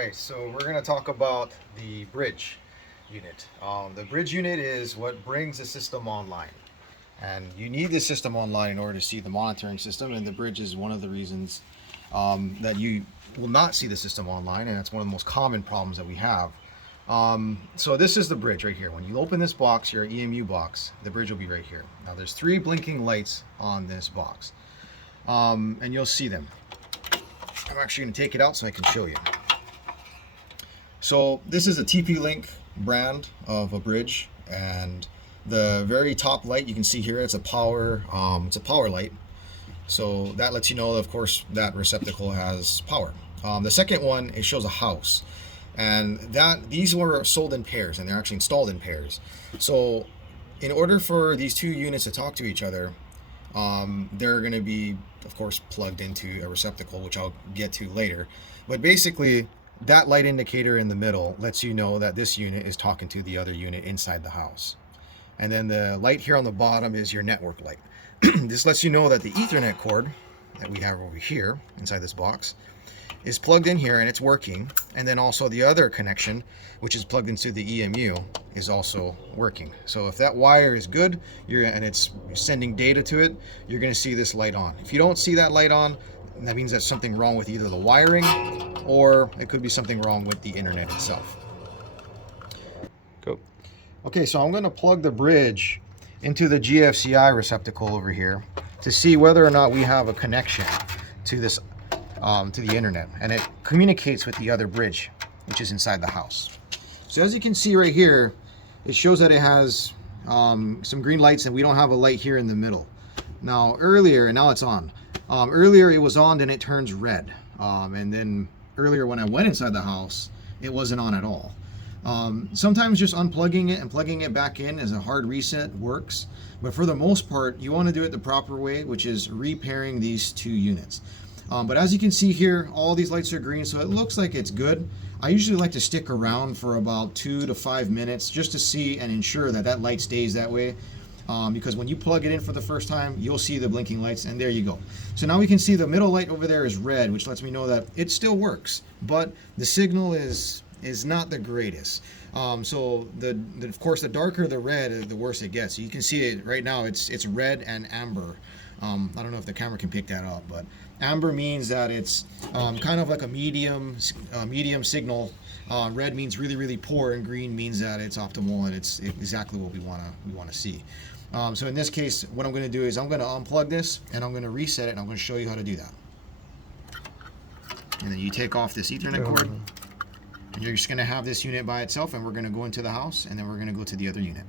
right, so we're going to talk about the bridge unit. The bridge unit is what brings the system online. And you need the system online in order to see the monitoring system, and the bridge is one of the reasons that you will not see the system online, and that's one of the most common problems that we have. So this is the bridge right here. When you open this box, your EMU box, the bridge will be right here. Now there's 3 blinking lights on this box, and you'll see them. I'm actually going to take it out so I can show you. So this is a TP-Link brand of a bridge, and the very top light you can see here, it's a power light. So that lets you know, of course, that receptacle has power. The second one, it shows a house, and these were sold in pairs, and they're actually installed in pairs. So in order for these 2 units to talk to each other, they're going to be, of course, plugged into a receptacle, which I'll get to later. But basically, that light indicator in the middle lets you know that this unit is talking to the other unit inside the house. And then the light here on the bottom is your network light. This lets you know that the Ethernet cord that we have over here inside this box is plugged in here and it's working. And then also the other connection, which is plugged into the EMU, is also working. So if that wire is good and it's sending data to it, you're going to see this light on. If you don't see that light on, that means there's something wrong with either the wiring, or it could be something wrong with the internet itself. Go. Okay, so I'm going to plug the bridge into the GFCI receptacle over here to see whether or not we have a connection to this to the internet, and it communicates with the other bridge, which is inside the house. So as you can see right here, it shows that it has some green lights, and we don't have a light here in the middle. Now earlier, and now it's on. Earlier it was on, then it turns red, and then earlier when I went inside the house, it wasn't on at all. Sometimes just unplugging it and plugging it back in as a hard reset works, but for the most part, you want to do it the proper way, which is repairing these 2 units. But as you can see here, all these lights are green, so it looks like it's good. I usually like to stick around for about 2 to 5 minutes just to see and ensure that that light stays that way. Because when you plug it in for the first time, you'll see the blinking lights, and there you go. So now we can see the middle light over there is red, which lets me know that it still works, but the signal is not the greatest. So of course, the darker the red, the worse it gets. So you can see it right now, it's red and amber. I don't know if the camera can pick that up, but amber means that it's kind of like a medium signal. Red means really, really poor, and green means that it's optimal, and it's exactly what we want to see. So in this case, what I'm going to do is I'm going to unplug this, and I'm going to reset it, and I'm going to show you how to do that. And then you take off this Ethernet cord, and you're just going to have this unit by itself, and we're going to go into the house, and then we're going to go to the other unit.